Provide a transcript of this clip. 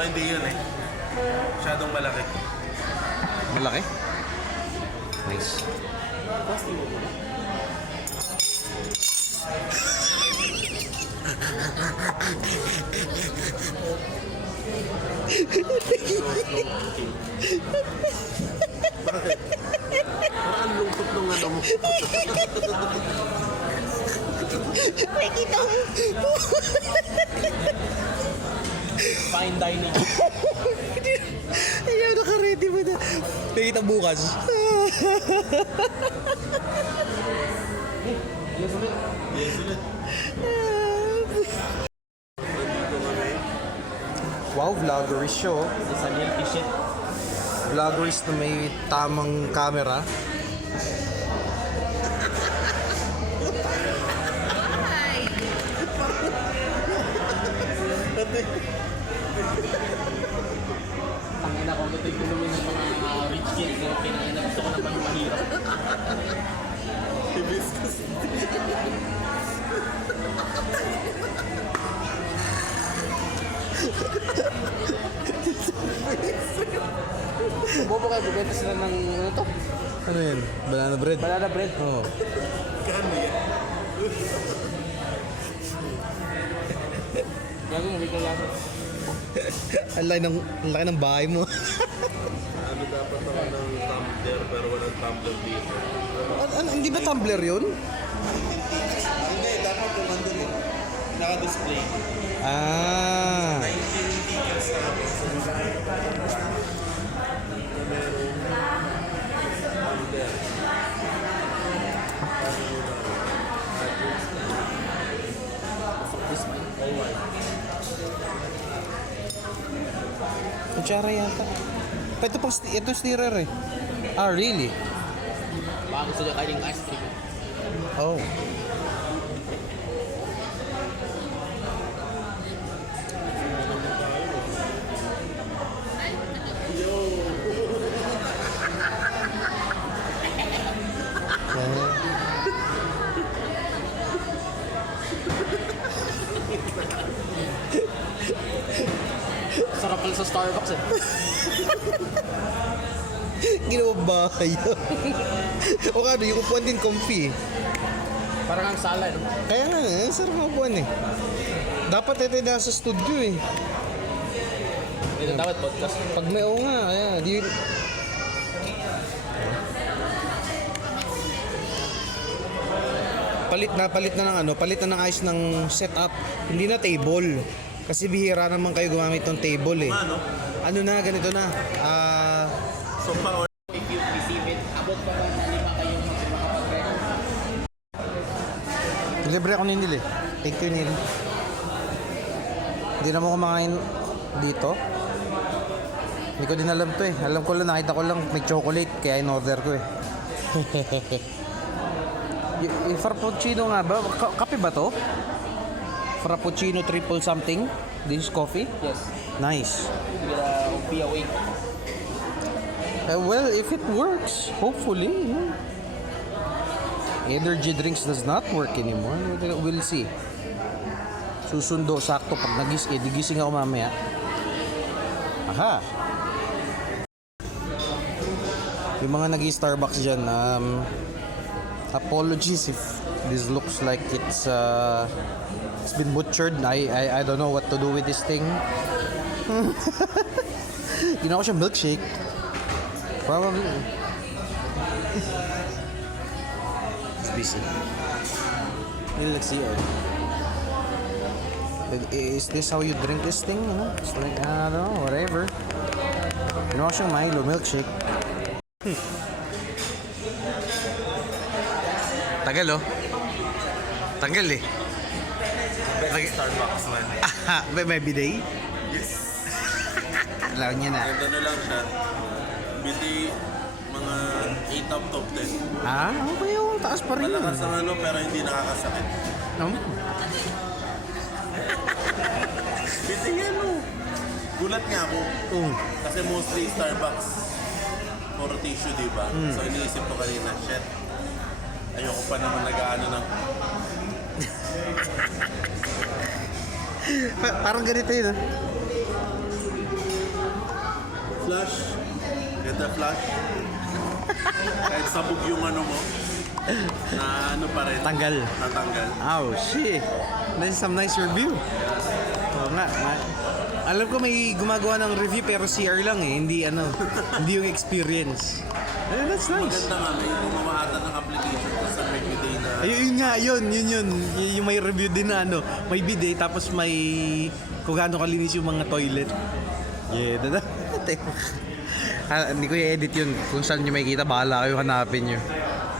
Pero hindi yun eh. Masyadong malaki. Malaki? Nice. Parang ang lungkot nung ano mo. Nakikita mo. Fine dining. Ayaw, naka-ready mo na. Nakita bukas. Yes, ulit. Wow, vloggerist show. It's a milky shit. Vloggerist na may tamang camera. Ang ina ko, ito'y gulumin ng mga rich kids. Yung kinain na gusto ko naman mahirap. Hibiscus. Bobo kayo, bibenta sila ng ano to? Ano yan? Banana bread? Banana bread. Oo. Candy. Gago, hindi ko lang. Ang laki ng, ang laki ng bahay mo. Ano dapat ako ng tumbler pero walang tumbler dito. An- an- hindi ba tumbler yun? Hindi, dapat kung nandun eh. Naka-display. Ah. Kutsara yata. Ito pang sti- ito stirrer eh. Ah, really? Gusto niya kainin ice cream. Oh. Sa Starbucks eh. Ginawa bahay. o ano, yung upuan din comfy eh. Parang ang sala, no? Kaya nga, eh, sarap ng upuan eh. Dapat ito yung nasa studio eh. Dito dapat podcast. Pag may oo nga, ayan, di... Palit na, palit na ng ano, palit na ng ayos ng setup. Hindi na table. Kasi bihira naman kayo gumamit ng table eh. Ano? Ano na, ganito na. Ah, So pa If you receive it, abot pa ba na lima kayo makapag-record? libre ako ni Neil eh. Thank you, Neil. Hindi na mo kumakain dito. Hindi ko din alam to eh. Alam ko lang, nakita ko lang may chocolate kaya in-order ko eh. y- yung Frappuccino nga ba? Ka- kape ba to? Frappuccino triple something? This is coffee? Yes. Nice. With a be awake. Uh, well, if it works, hopefully. know. Energy drinks does not work anymore. We'll see. Susundo, sakto. Pag nagis, eh, digising ako mamaya. Aha. Yung mga nag Starbucks dyan, um, apologies if this looks like it's uh, it's been butchered. I, I I don't know what to do with this thing. Ginawa ko siyang milkshake. Probably. It's busy. Let's see. oh. Is this how you drink this thing? You know? It's like, I don't know, whatever. Ginawa siyang Milo milkshake. Tagal oh. Tagal eh. best Starbucks man. Ah, may, may bidet? Yes. Alam niya na. Kahit ano lang siya. Biti mga 8 out of 10. Ah, okay oh. Taas pa rin. Malakas ang ano pero hindi nakakasakit. Um, Biti yan oh. Gulat nga ako. um. Kasi mostly Starbucks for tissue, di ba? So iniisip ko kanina, shit. Ayoko pa naman nag-ano ng parang ganito yun. ah. flush. Get the flush. Kahit sabog yung ano mo, na ano pa rin. Tanggal. Natanggal. Oh, shit. That's some nice review. Oo nga. Ma- alam ko may gumagawa ng review pero CR lang eh. Hindi ano, hindi yung experience. Eh, that's nice. Maganda nga, may gumawa ata ng application Ayun yun nga, yun, yun, yun. Y- Yung may review din na ano, may bidet tapos may kung gaano kalinis yung mga toilet. Yeah, dada. ah, hindi ko i-edit yun. Kung saan nyo makikita, bahala kayo hanapin nyo.